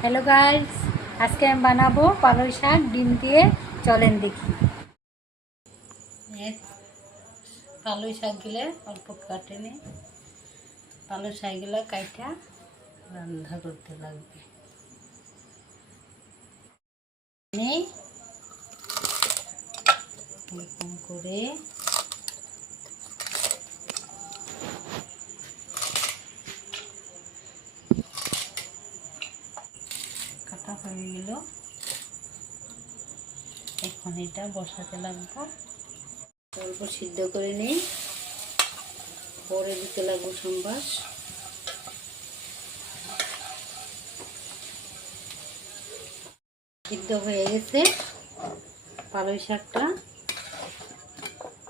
Hello guys, আজকে আমি বানাবো পালং শাক ডিম দিয়ে। চলেন দেখি। পালং শাকগুলো অল্প কাটে নে, পালং শাকগুলো কাটা রান্না করতে লাগবে। এরকম করে কাটা হয়ে গেল। এখন এটা বসাতে লাগবো, অল্প সিদ্ধ করে নিই, পরে দিতে লাগবো সম্বাস। সিদ্ধ হয়ে গেছে পালং শাকটা।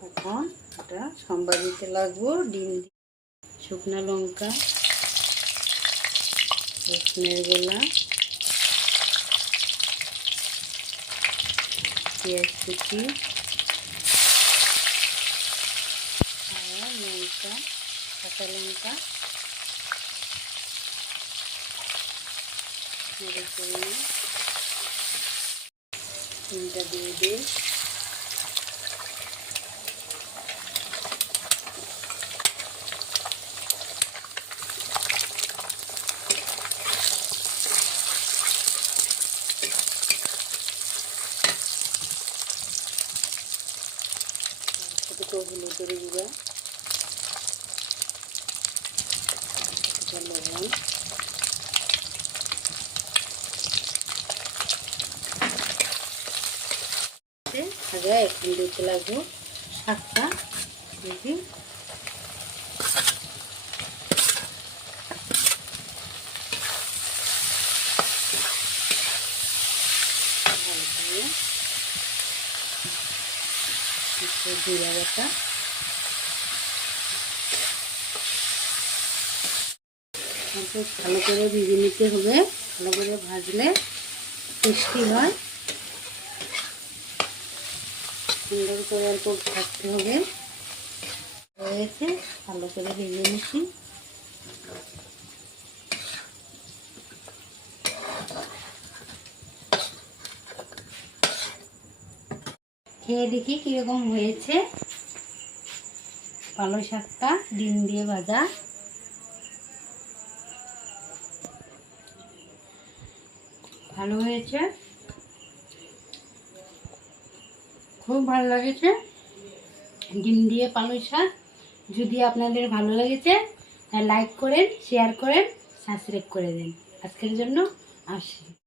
এখন এটা সম্বাস দিতে লাগবো। ডিম, শুকনো লঙ্কা, রসুনের গোলা, পেঁয়াজ কুচি, আর লঙ্কা, কাঁচা লঙ্কা, ডিমটা দিয়ে দিই। হলুদের গুঁড়া, লবণ, এখন দিতে লাগবো শাকটা। দেখি জিরা বাটা, ভালো করে ভেজে নিতে হবে। ভালো করে ভাজলে টেস্টি হয়। সুন্দর করে অল্প ভাজতে হবে। হয়েছে, ভালো করে ভেজে নিচ্ছি। খেয়ে দেখি কিরকম হয়েছে পালং শাকটা ডিম দিয়ে ভাজা। ভালো হয়েছে, খুব ভালো লেগেছে ডিম দিয়ে পালং শাক। যদি আপনাদের ভালো লেগেছে তাহলে লাইক করেন, শেয়ার করেন, সাবস্ক্রাইব করে দেন। আজকের জন্য আসি।